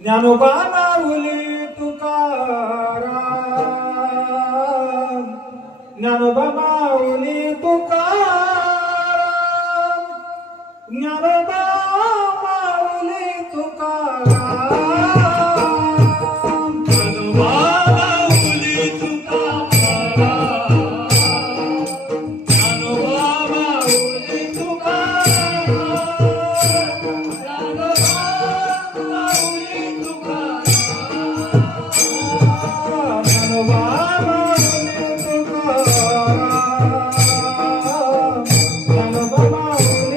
ज्ञानोबा माऊली तुकाराम, ज्ञानोबा माऊली तुकाराम, ज्ञानोबा माऊली तुकाराम, ज्ञानोबा माऊली तुकाराम, ज्ञानोबा माऊली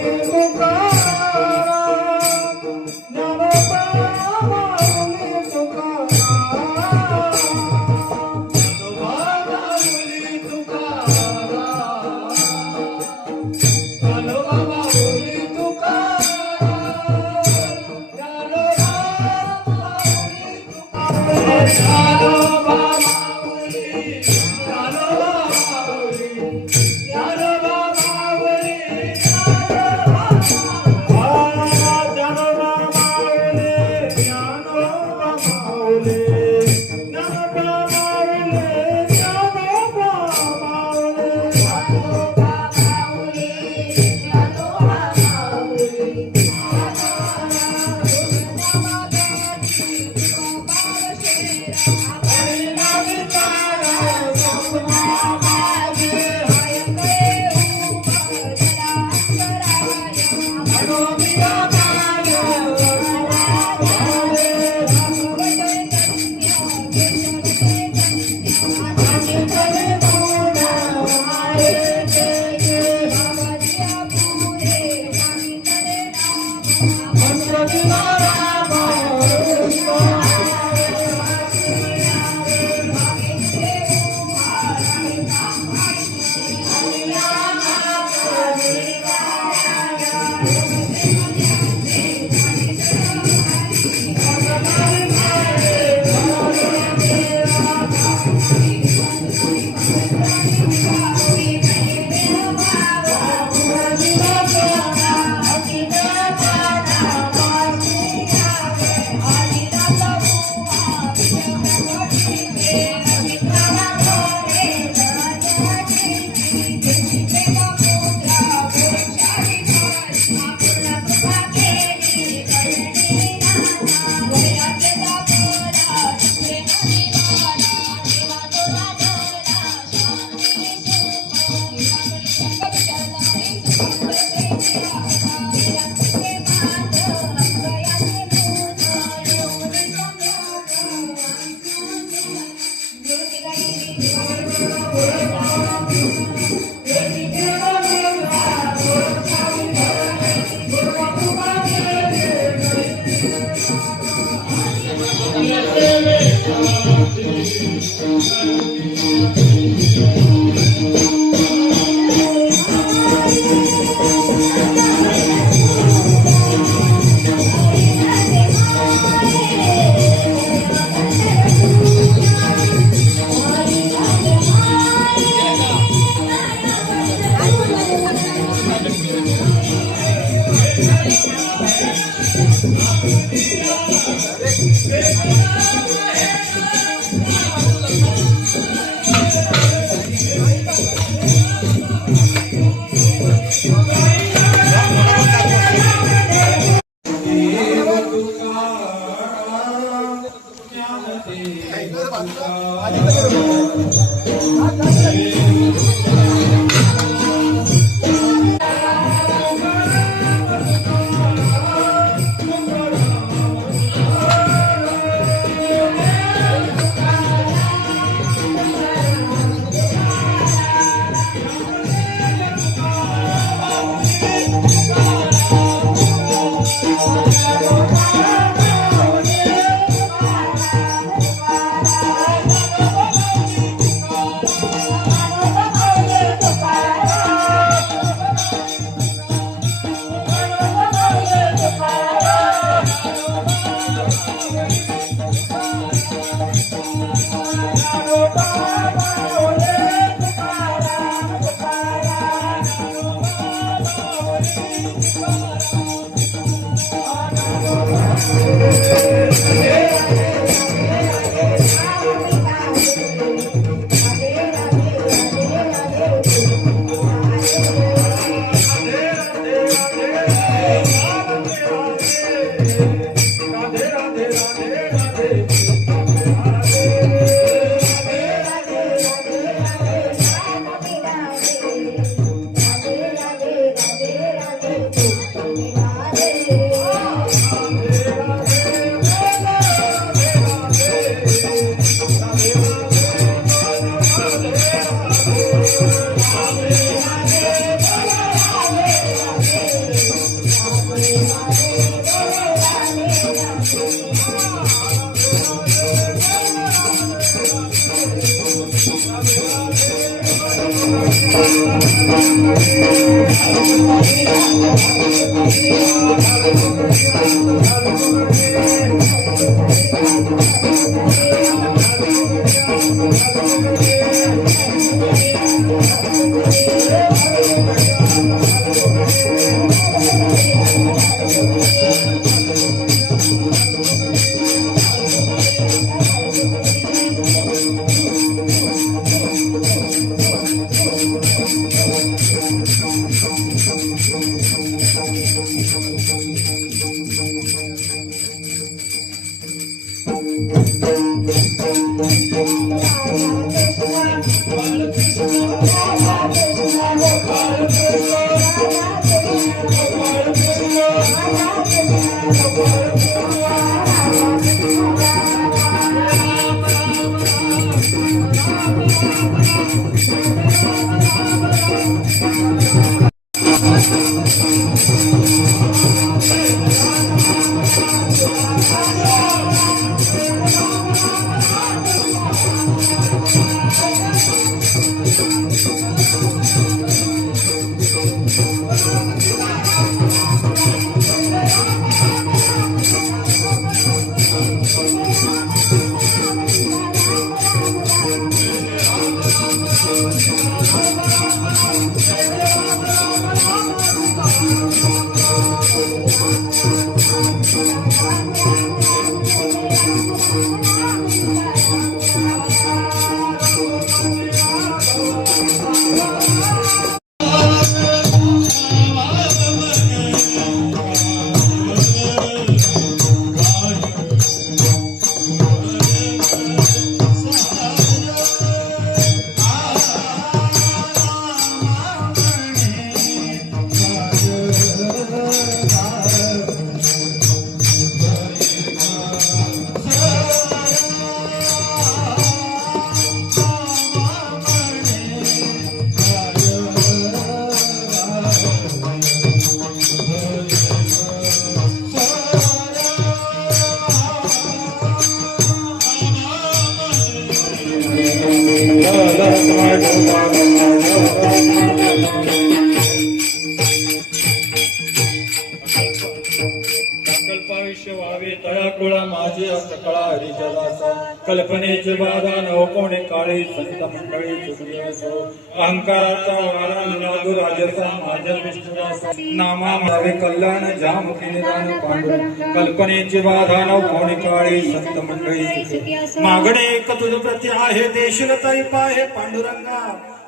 कल्पनेचे बाधा नव कोणे काळे संत मंडळी चुकली असो अहंकाराचा वारा लागू राजसा माझ्या विष्णुदास नामा मावे कल्याण जामुखी निदान पांडुरंग कल्पनेचे बाधा नव कोणे काळे संत मंडळी चुकली मागणे एक तुझ प्रति आहे देशीलताई पाहे पांडुरंगा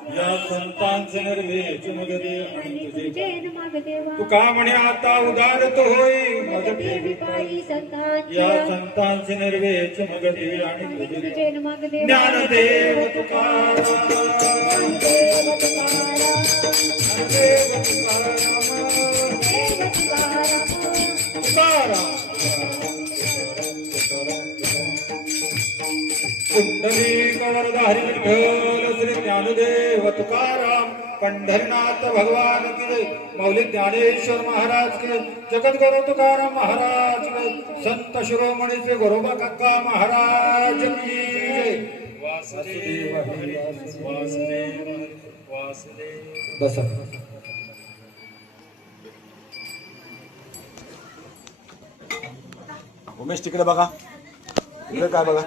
या संतांचे निर्वेच मगदे आणि तुझे तुका म्हणे आता उदार तो होई मग देवी पायी या संतांचे निर्वेच मगदे आणि तुझे ज्ञानदेव तुकाराम देव तुकाराम कुंडली कवरधारी विठ्ठल श्री ज्ञानदेव तुकाराम पंढरीनाथ भगवान की जय मौली ज्ञानेश्वर महाराज के जगद्गुरु तुकाराम महाराज के संत शिरोमणी श्री गुरुबा काका महाराज की जय वासुदेव वासुदेव वासुदेव बस उमेश तिकडे बघा इकडे काय बघा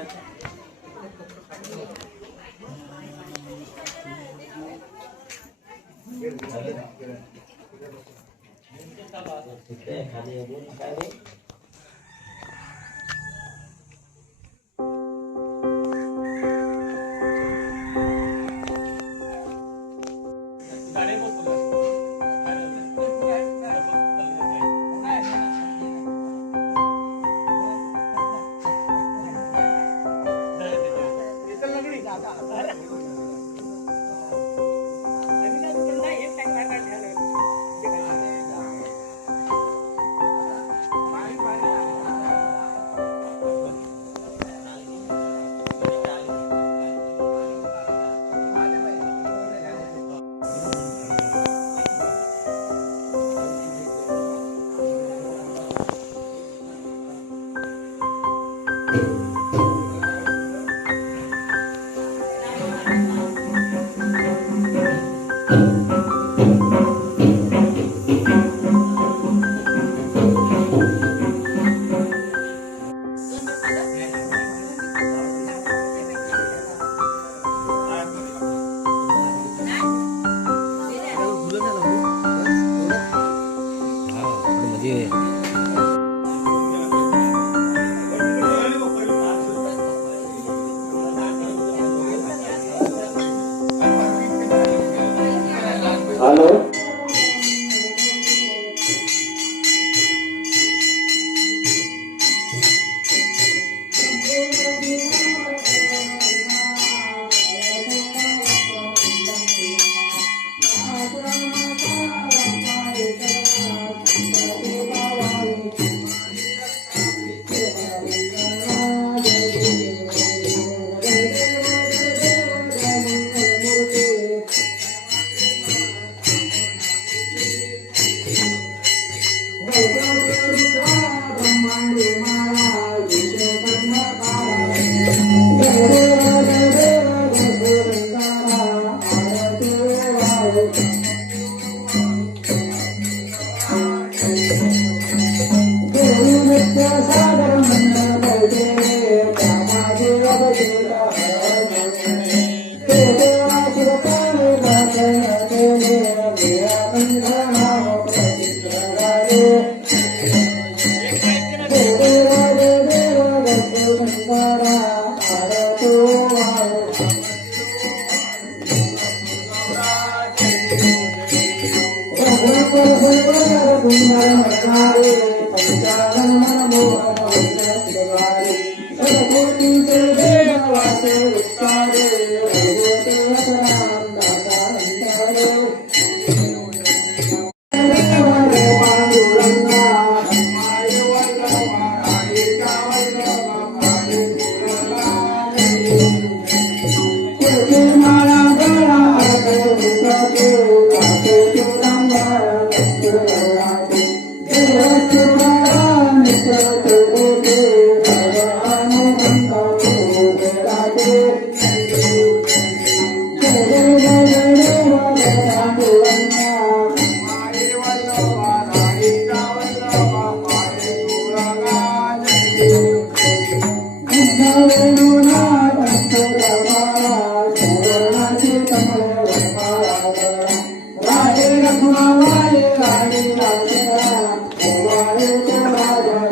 हॅलो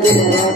Thank you.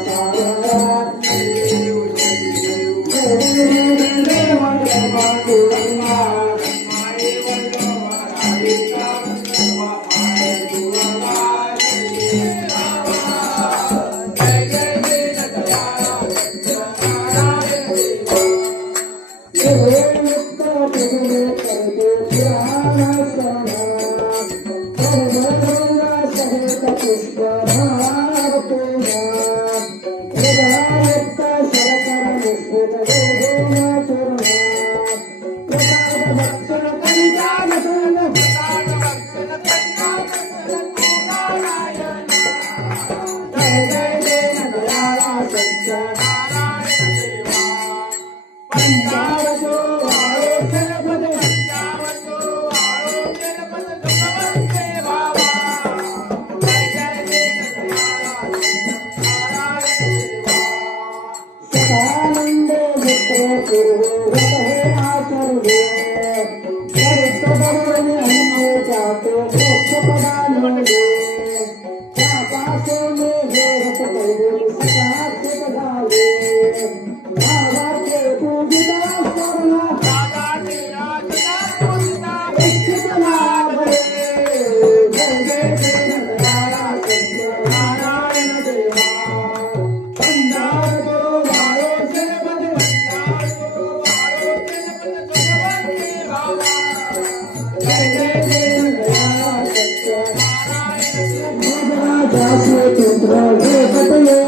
दासी पुत्र हे कटले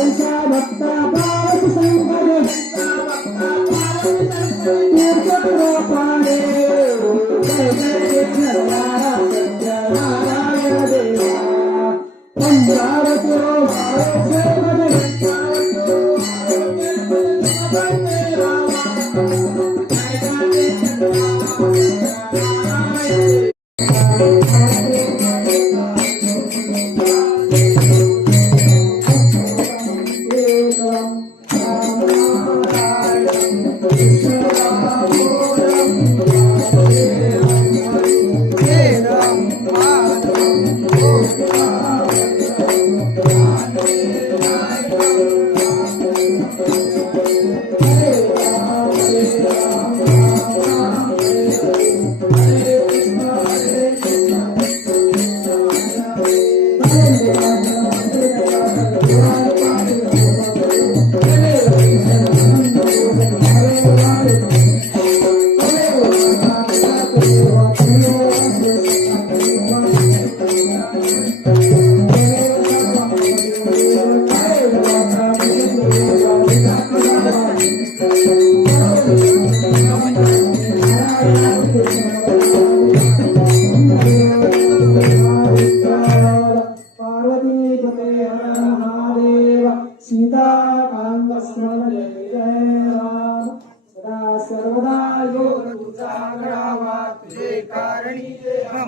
ऐसा भक्ता पारस संकट तीर्थपाणे जय जय नरनारा सत्यनारायण देवा पंचारतो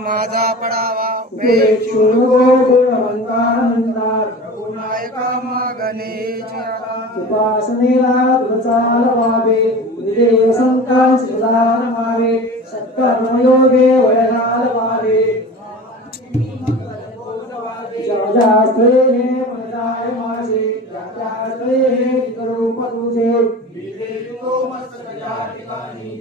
माझा पडावा रघुनायका मागणे उपासनेला चालवावे देव संतान सुधारवावे सत्कर्मयोगे वय घालवावे जास्त्रे पदाय माझे जास्त्रे रूप तुझे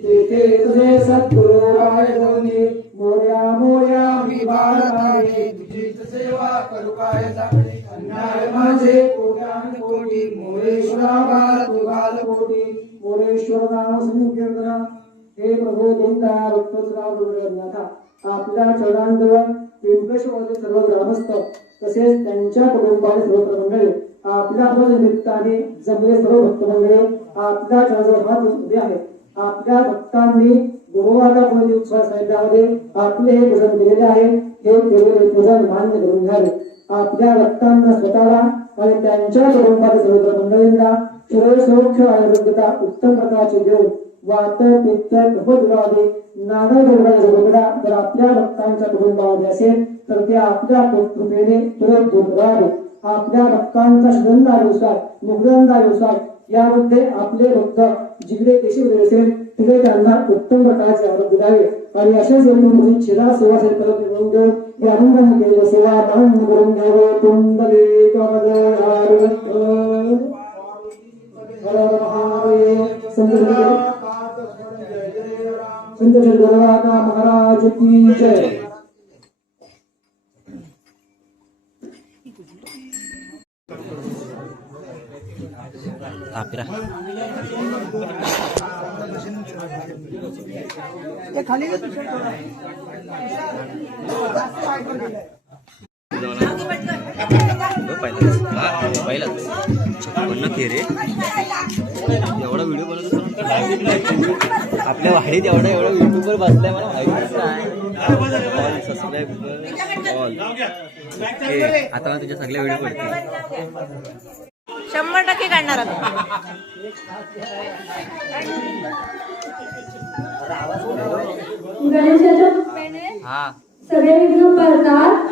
तेथे तुझे सद्गुरु राय दोन्ही मोर्या मोर्या मी बाळाने तुझीच सेवा करू काय जाणे अन्याय माझे कोट्यान कोटी मोरेश्वरा बाळ तू बाल कोटी मोरेश्वर नाम संकीर्तना हे प्रभू दीनदयाळ भक्तोत्सव आपल्या चरणांजवळ पिंपळेश्वराचे सर्व ग्रामस्थ तसेच त्यांच्या कुटुंबाने सर्व मंडळी आपल्या निमित्ताने जमले सर्व भक्त मंडळी आपल्या चरणाजवळ हात उभे आहेत आपल्या भक्तांनी गुरुवारा मध्ये उत्सव साहित्यामध्ये आपले हे भजन केलेले आहे हे केलेले पूजन मान्य करून घ्यावे आपल्या भक्तांना स्वतःला आणि त्यांच्या कुटुंबातील सर्व मंडळींना सौख्य आरोग्यता उत्तम प्रकारचे देऊन वात पित्त कफद्वारे नाना रोगाचा रोगडा जर आपल्या भक्तांच्या कुटुंबामध्ये असेल तर ते आपल्या कृपेने तुरंत दूर करावे आपल्या भक्तांचा सुगंधा व्यवसाय मुगंधा व्यवसाय यामध्ये आपले भक्त जिकडे देशी असेल तिकडे त्यांना उत्तम प्रकारचे आरोग्य द्यावे आणि अशाच म्हणून शिरा सेवा करत मिळवून देऊन ही आनंदाने केलेली सेवा मान्य करून घ्यावे तुंबले संत गुरुवाका महाराज की जय. एवढा व्हिडिओ बनवतो आपल्या वाडीत एवढा युट्यूबवर बसलाय मला माहितीच नाही सबस्क्राईब आता मला तुझ्या सगळ्या व्हिडिओ पडतील 100% काढणार आता. हा सगळे विघ्न पडतात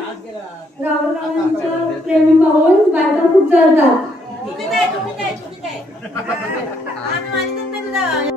रावणांच्या प्रेम पाहून बायका खूप जळतात. चुकीचं आहे, चुकीचं आहे, चुकीचं आहे. आम्ही मानितच नाही तुझा.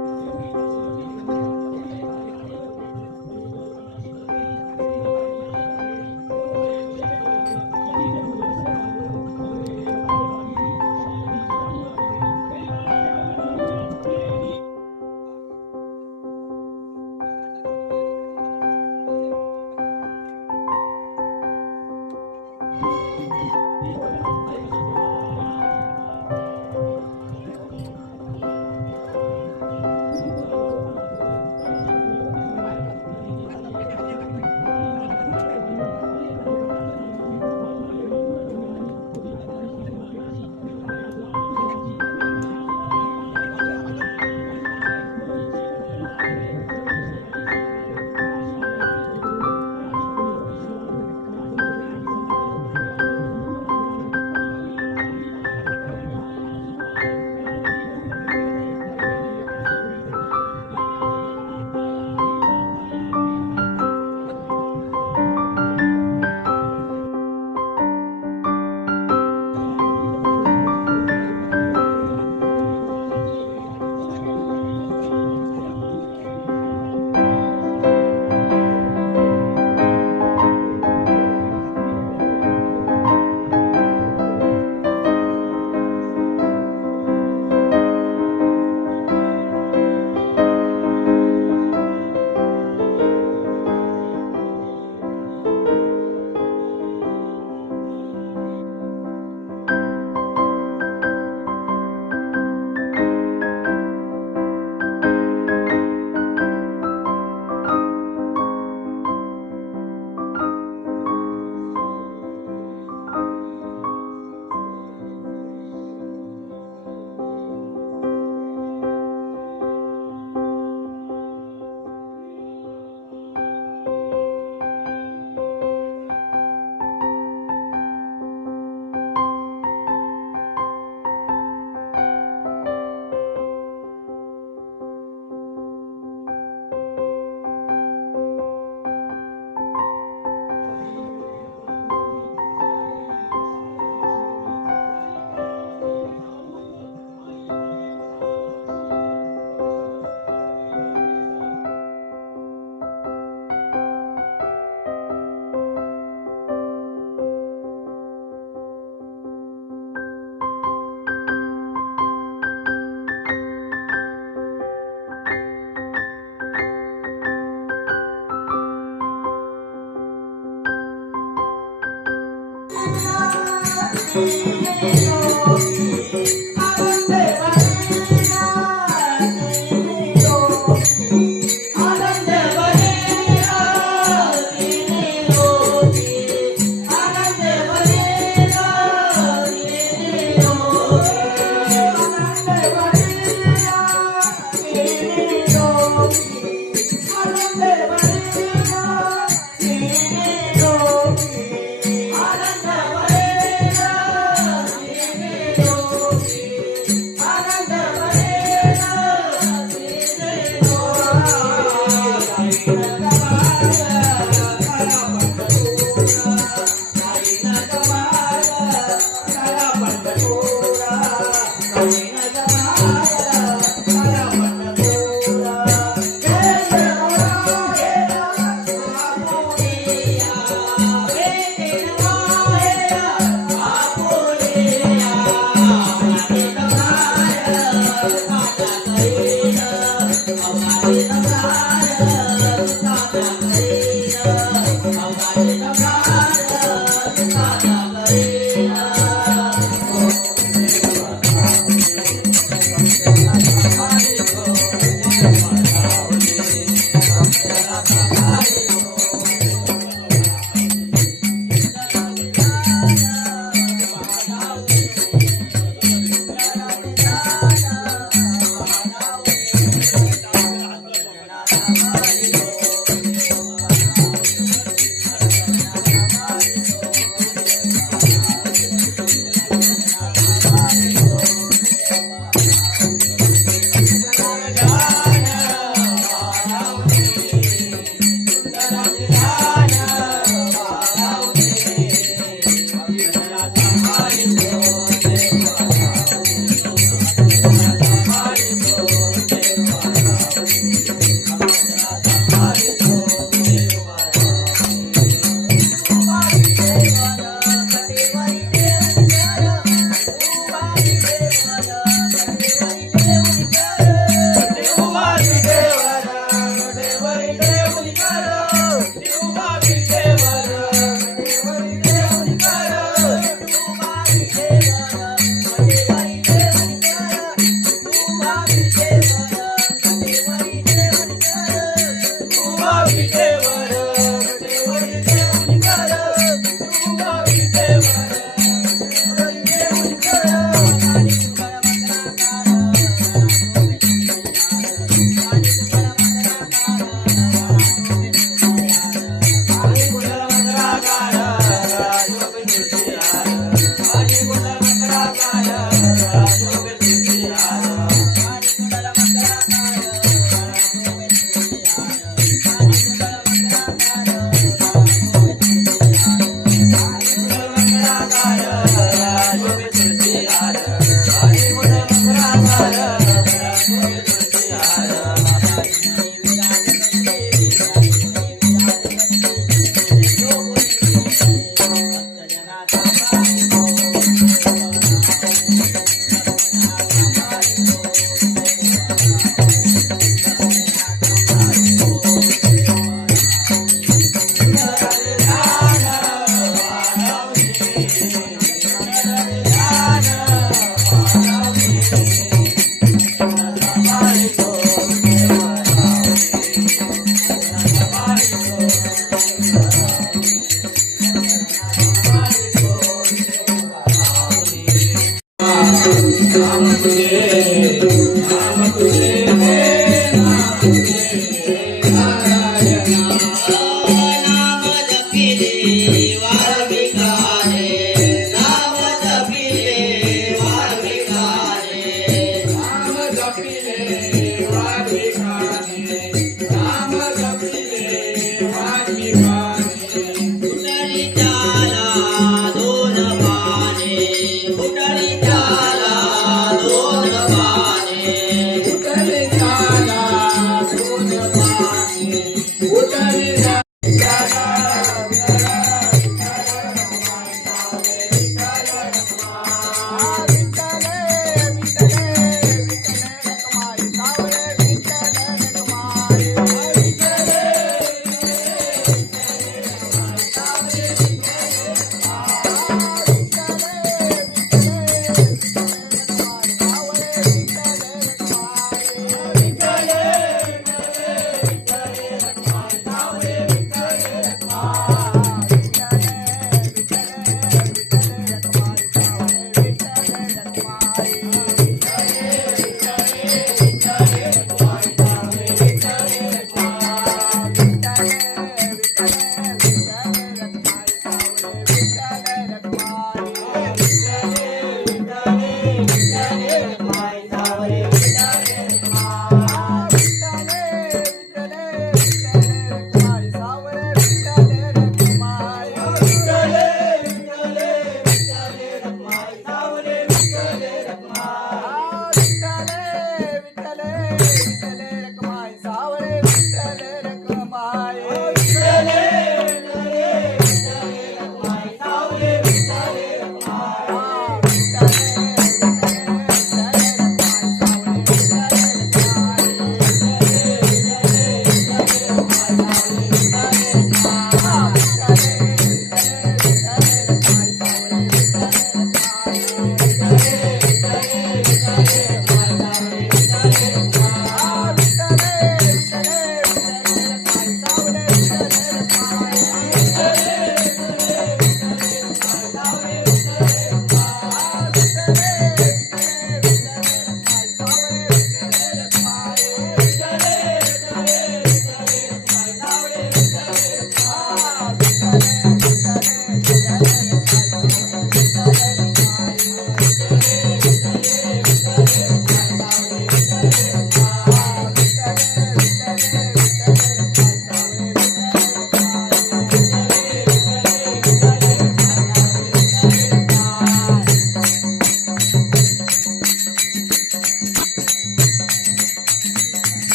उतरी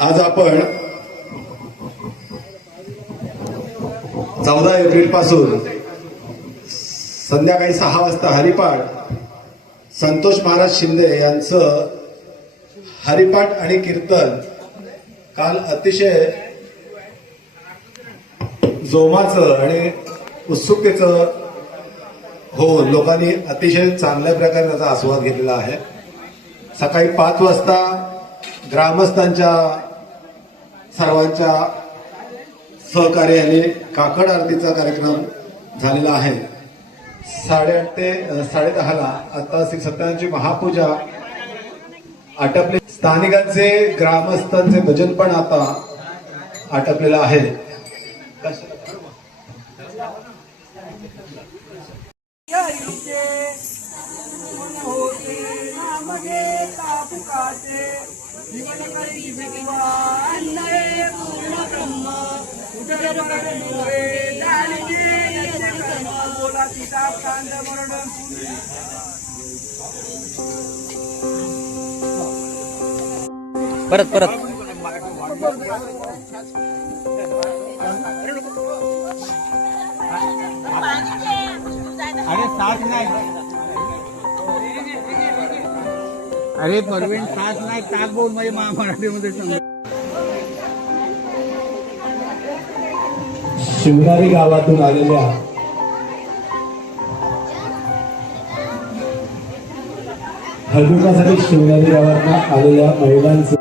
आज आपण 14 एप्रिल पासून संध्याकाळी 6 वाजता हरिपाठ संतोष महाराज शिंदे यांचं हरिपाठ आणि कीर्तन काल अतिशय जोमाचं आणि उत्सुकतेचं हो लोकांनी अतिशय चांगल्या प्रकारे त्याचा आस्वाद घेतलेला आहे. सकाळी 5 वाजता ग्रामस्थांच्या सर्वांच्या सहकार्याने काकड आरतीचा कार्यक्रम झालेला आहे. 8:30 ते 10:30 ला आता श्री सत्यनारायणची महापूजा आटपले. स्थानिकांचे ग्रामस्थांचे भजन पण आता आटपलेलं आहे. परत परत अरे साथ नाही, अरे परवीन साथ नाही, ताक बोल म्हणजे मराठीमध्ये सांग. शिवनारी गावातून आलेल्या हळदुकासाठी शिवनारी गावातून आलेल्या महिलांचं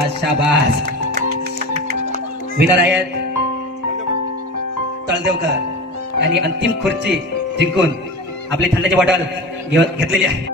शाबास. विनर आहेत तळदेवकर यांनी अंतिम खुर्ची जिंकून आपली थंडीची बॉटल घेतलेली आहे.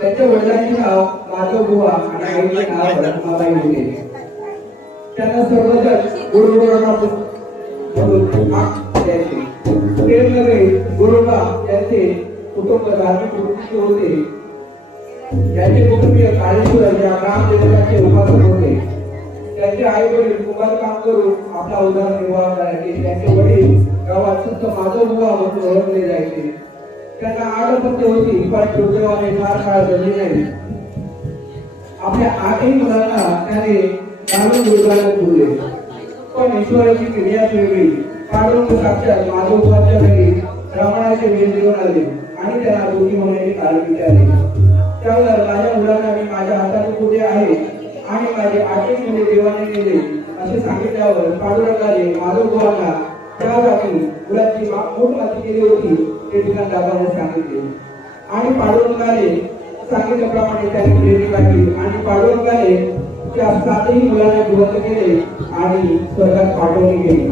त्यांच्या वडिलांचे नाव माधव बुवा आणि आईचे नाव रत्नाबाई होते. त्यांना सर्वजण गुरुबरोबा म्हणून हाक द्यायचे. प्रेमनगरी गुरुबा यांचे कुटुंब धार्मिक वृत्तीचे होते. त्यांचे कुटुंबीय काळेश्वर या ग्रामदेवताचे उपासक होते. त्यांचे आई वडील कुंभार काम करून आपला उदरनिर्वाह करायचे. त्यांचे वडील गावात संत माधव बुवा म्हणून ओळखले जायचे. त्यांना 8 पत्नी होती, पण दुर्दैवाने फार काळ जगली नाही. आपल्या 8ही मुलांना त्याने काढून दुर्गाला ठेवले. पण ईश्वराची क्रिया वेगळी. पांडुरंग साक्षात माधवबाच्या घरी रावणाचे वेळ देऊन आले आणि त्यांना दोघी होण्याची काळ विचारले. त्यावर माझ्या मुलांना मी माझ्या हाताने पुढे आहे आणि माझे 8ही मुले देवाने नेले असे सांगितल्यावर पांडुरंगाने माधवबाला त्या जागी मुलांची मोठ माती केली होती ते ठिकाण दाखवण्यास सांगितले आणि पांडुरंगाने सांगितल्याप्रमाणे त्यांनी प्रेरणी काढली आणि पांडुरंगाने त्या 7ही मुलांना जिवंत केले आणि स्वर्गात पाठवले गेले.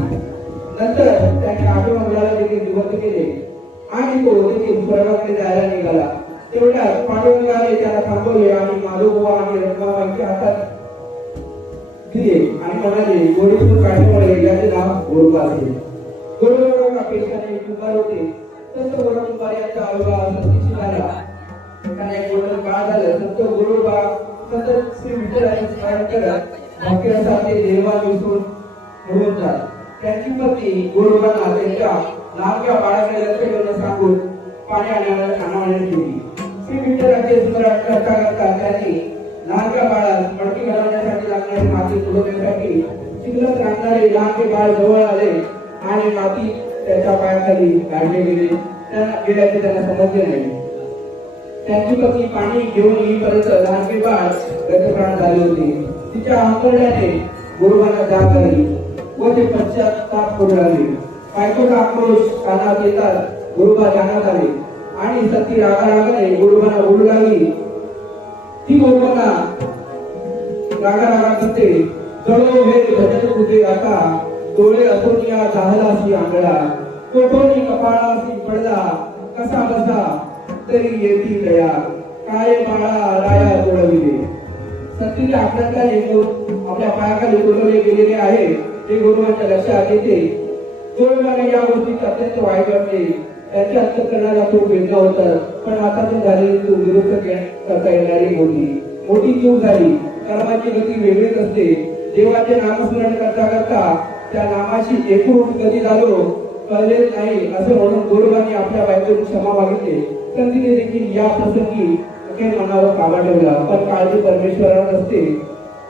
नंतर त्यांनी 8व्या मुलाला देखील जिवंत केले आणि तो देखील स्वर्गाकडे जायला निघाला. तेवढ्यात पांडुरंगाने त्याला थांबवले आणि माधवबुवा आणि रत्नाबाईंच्या हातात दिले आणि म्हणाले, गोडीतून काढल्यामुळे याचे नाव गोरोबा असेल. गोरोबा पेशाने कुंभार होते. संत गोरोबा यांचा अविवाह सतीशी झाला. त्यांना एक गोल्डन काळ झालं. संत गोरोबा संत श्री विठ्ठलाचे स्मरण करत भक्तीरसाचे देवाण विसरून होतात. त्यांची पत्नी गोरोबांना त्यांच्या लहानग्या बाळाकडे लक्ष ठेवणं सांगून पाणी आणण्यास ठेवली. श्री विठ्ठलाचे स्मरण करता करता त्यांनी लहानग्या बाळास मडकी घालवण्यासाठी लागणारी माती तुडवण्यासाठी चिखलात रांगणारे लहानगे बाळ जवळ आले आणि माती त्याच्या पायाखाली काढले गेले. गेल्याचे त्यांना समजले नाही. त्यांची पत्नी पाणी घेऊन येईपर्यंत लहानगे बाळ गतप्राण झाले होते. तिच्या अंतरण्याने गोरोबांना जाग आली व ते पश्चाताप करू लागले. बायकोचा आक्रोश कानात येतात गोरोबा जाण्यात आले आणि सती रागारागाने गोरोबांना बोलू लागली. ती गोरोबांना रागारागा करते, जळो हे भजन तुझे आता, डोळे असोनिया जाहलासी आंगळा, कोठोनी कपाळासी पडला, कसा बसा तरी येती दया, काय बाळा राया तोडविले. सतीच्या आक्रंदाने आपल्या पायाखाली तोडवले गेलेले आहे ते गोरोबांच्या लक्षात येते. गोरोबांना या गोष्टीत अत्यंत वाईट वाटते. त्यांच्या अंतःकरणाला तो वेदना होता, पण आता ते झालेली चूक दुरुस्त करता येणारी मोठी चूक झाली. कर्माची गती वेगळीच असते. देवाचे नामस्मरण करता करता त्या नामाशी एकरूप कधी झालो कळलेच नाही असं म्हणून गोरोबांनी आपल्या बायकोची क्षमा मागितली. तर तिने देखील या प्रसंगी अखेर मनावर काबा ठेवला. पण काळजी परमेश्वरावर असते.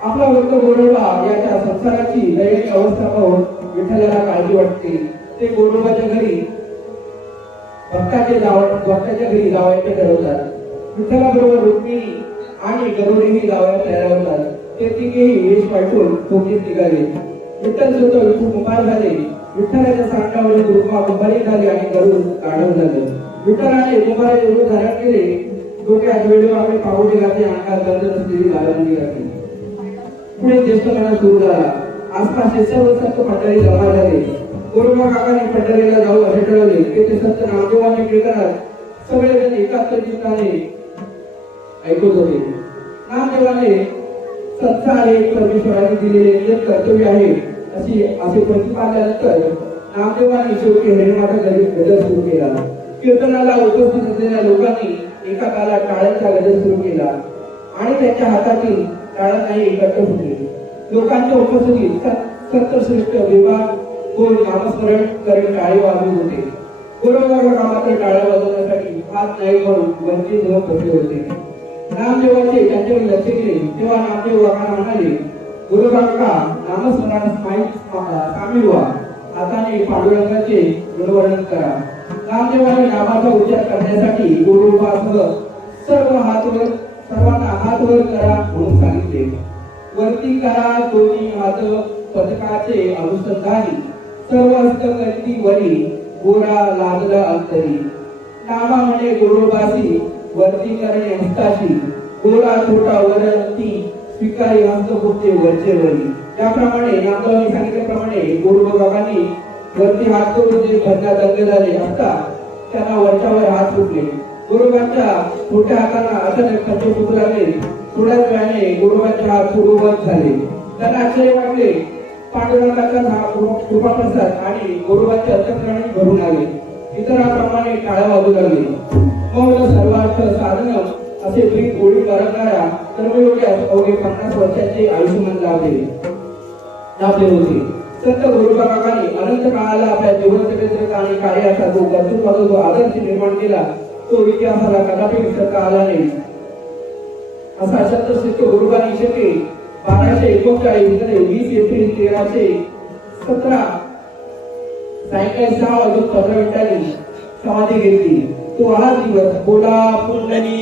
आपला भक्त गोरोबा याच्या संसाराची दैनिक अवस्था पाहून विठ्ठलाला काळजी वाटते. ते गोरोबाच्या घरी भक्ताच्या घरी लावायचे ठरवतात. विठ्ठलाबरोबर रुक्मिणी आणि गरुडीही लावायला तयार होतात. ते तिघेही वेश पाठवून खोकीत निघाले. विठ्ठल स्वतः खूप उभार झाले. विठ्ठलाच्या सांगण्यावरून रुक्मा उभारी झाली आणि गरुड काढून झालं. विठ्ठलाने उभारे एवढं धारण केले. डोक्यात वेळोवेळी पाहुणे घातले, अंगात गंध नसलेली गालबंदी घातली. पुढे ज्येष्ठपणा सुरू झाला. आसपासचे सर्व संत मंडळी जमा झाले. गोरोबा काकाने पंढरीला जाऊ असे ठरवले. ते संत नामदेवाने कीर्तनात सगळेजण एकाच चित्ताने ऐकत होते. नामदेवाने संसार हे परमेश्वराने दिलेले नियत कर्तव्य आहे असे प्रतिपादल्यानंतर नामदेवाने शेवटी हरिमाता गजर सुरू केला. कीर्तनाला उपस्थित असलेल्या लोकांनी एका काळात टाळ्यांचा गजर सुरू केला आणि त्यांच्या हातातील टाळ्यांनाही एकत्र फुटले. लोकांच्या उपस्थितीत संतश्रेष्ठ विभाग गोड नामस्मरण करून टाळे वाजवत होते. गोरोबा मात्र टाळ्या वाजवण्यासाठी हात नाही म्हणून वंचित होऊन बसले होते. नामदेवाचे त्यांच्याकडे लक्ष गेले तेव्हा नामदेव वाकांना म्हणाले, गोरोबा काका, नामस्मरणात सामील व्हा. हाताने पांडुरंगाचे गुणवर्णन करा. नामदेवाने नामाचा उच्चार करण्यासाठी गोरोबासह सर्वांना हात वर करा म्हणून सांगितले. वरती करा दोन्ही हात पदकाचे अनुसंधानी, सर्व हस्तकरती वरी, गोरा लागला अंतरी. नामा म्हणे गोरोबासी, वरती करणे हस्ताशी, गोरा छोटा वरती, स्वीकारी हस्त पुढचे वरचे वरी. त्याप्रमाणे नामदेवाने सांगितल्याप्रमाणे गोरोबा बाबांनी वरती हात करून जे भरला दंग झाले असता त्यांना वरच्यावर हात फुटले. गोरोबांच्या छोट्या हातांना अचानक खंचे फुटू लागले. थोड्याच वेळाने गोरोबांचे हात पूर्ववत झाले. त्यांना आश्चर्य वाटले. पांडुरंगाचा कृपाप्रसाद आणि गोरोबांचे अंतःकरणाने भरून आले. इतरांप्रमाणे टाळ्या वाजू लागले. मौन सर्वार्थ साधन असे ब्रीद गोळी बाळगणाऱ्या कर्मयोग्यास अवघे 50 वर्षाचे आयुष्यमान लाभले होते. संत गोरोबा काकांनी अनंत काळाला आपल्या जीवनचरित्र आणि कार्याचा जो कर्तृत्वाचा जो आदर्श निर्माण केला तो इतिहासाला कदापि विसरता आला नाही. असा संतश्रेष्ठ गोरोबांनी शके 1239 मध्ये 20 एप्रिल 1317 सायंकाळी 6 वाजून 15 मिनिटांनी समाधी घेतली. तो हा दिवस बोला पुंडली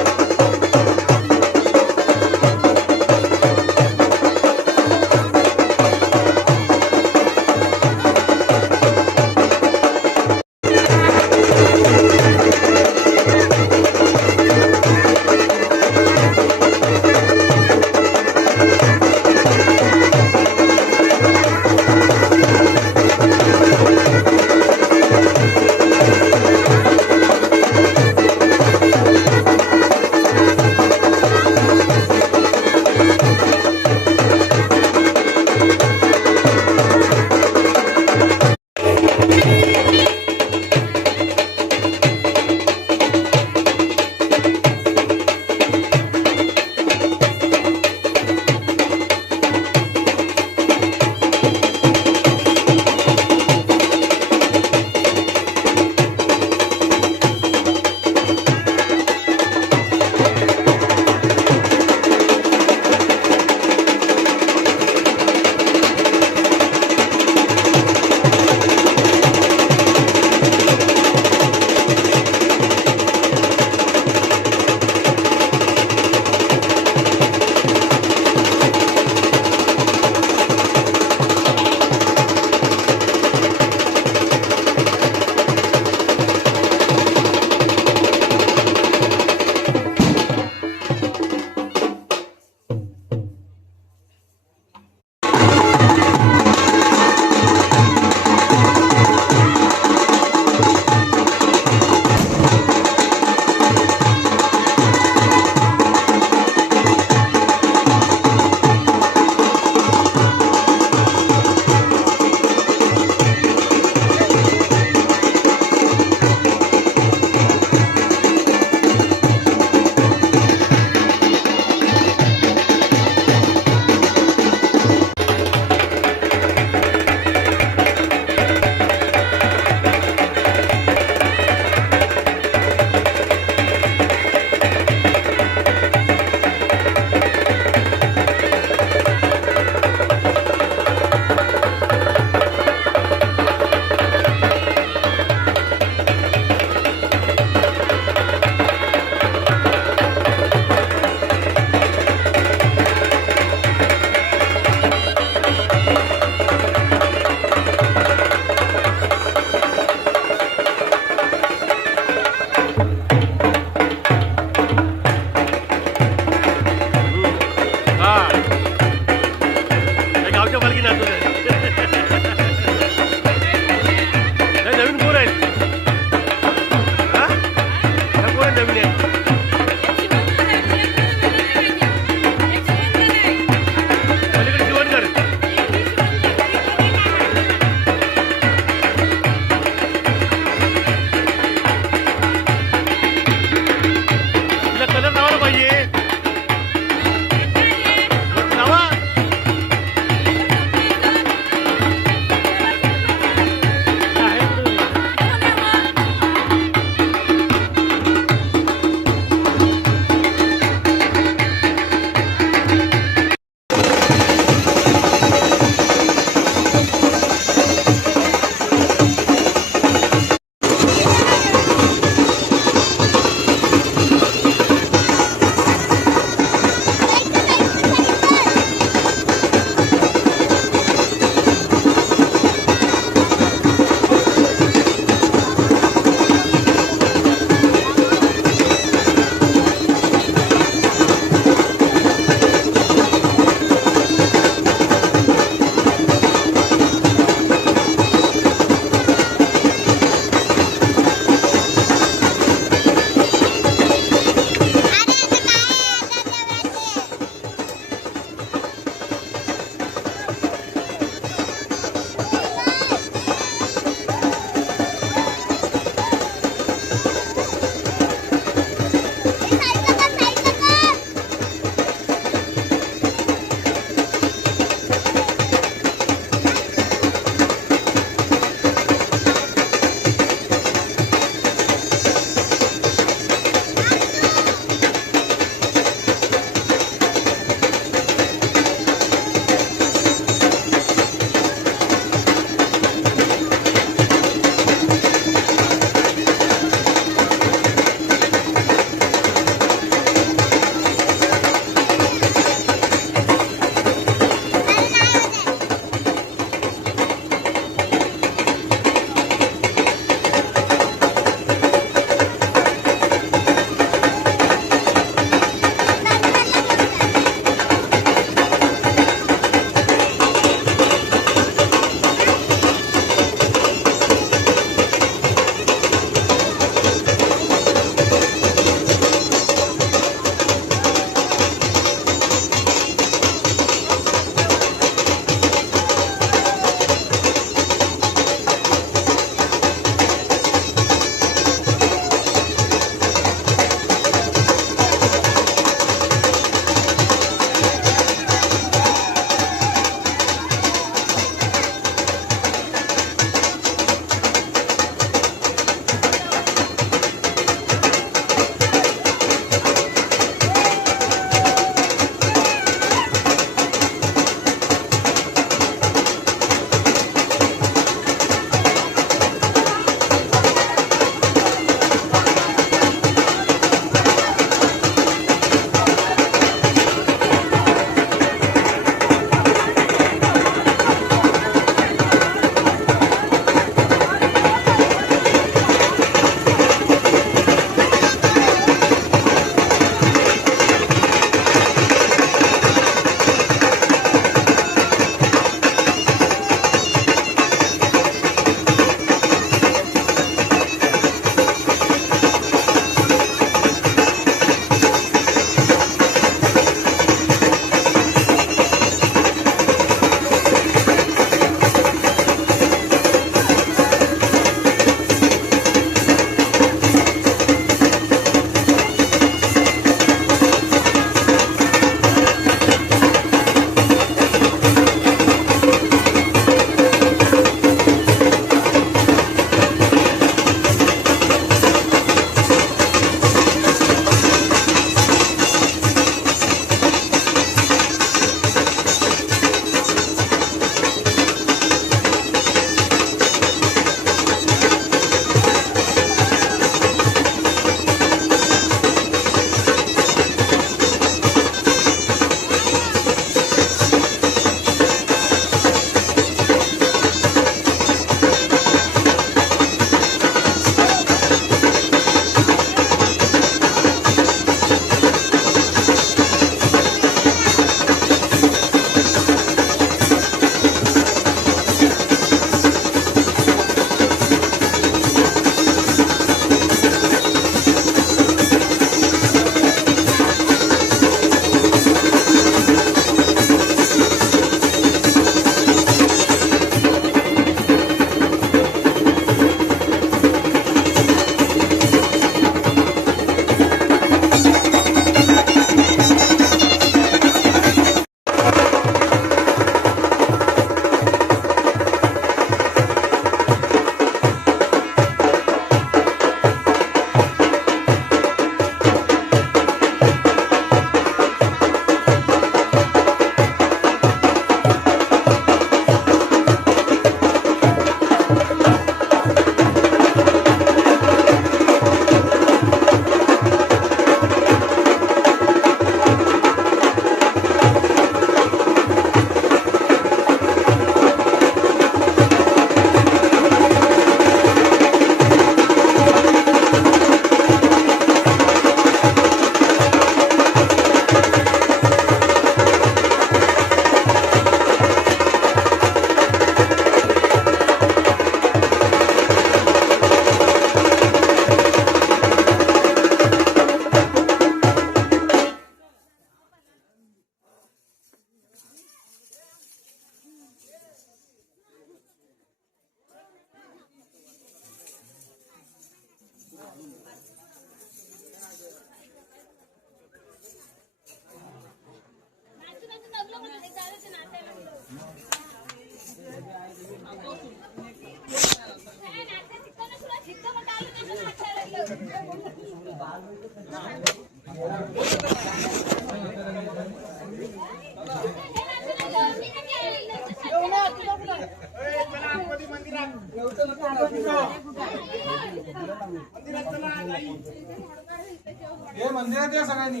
हे मंदिरात या सगळ्यांनी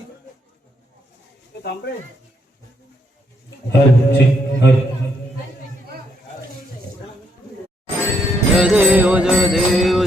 जय देव जय देव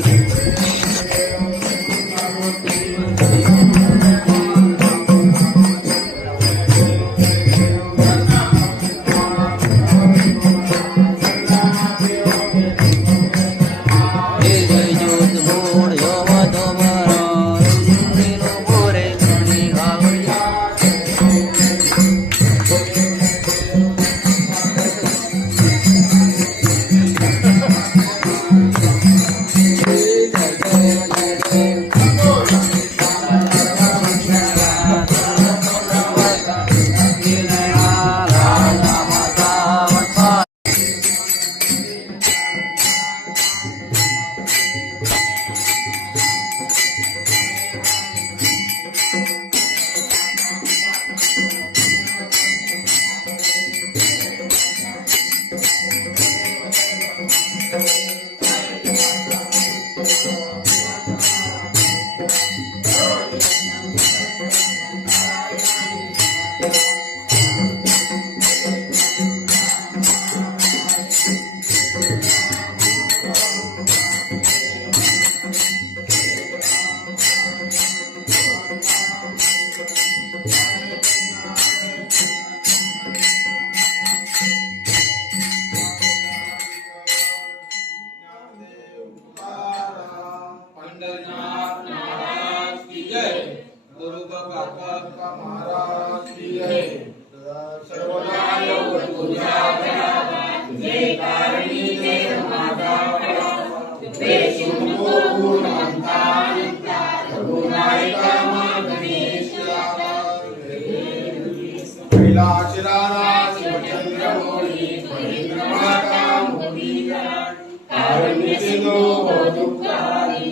दुःखारी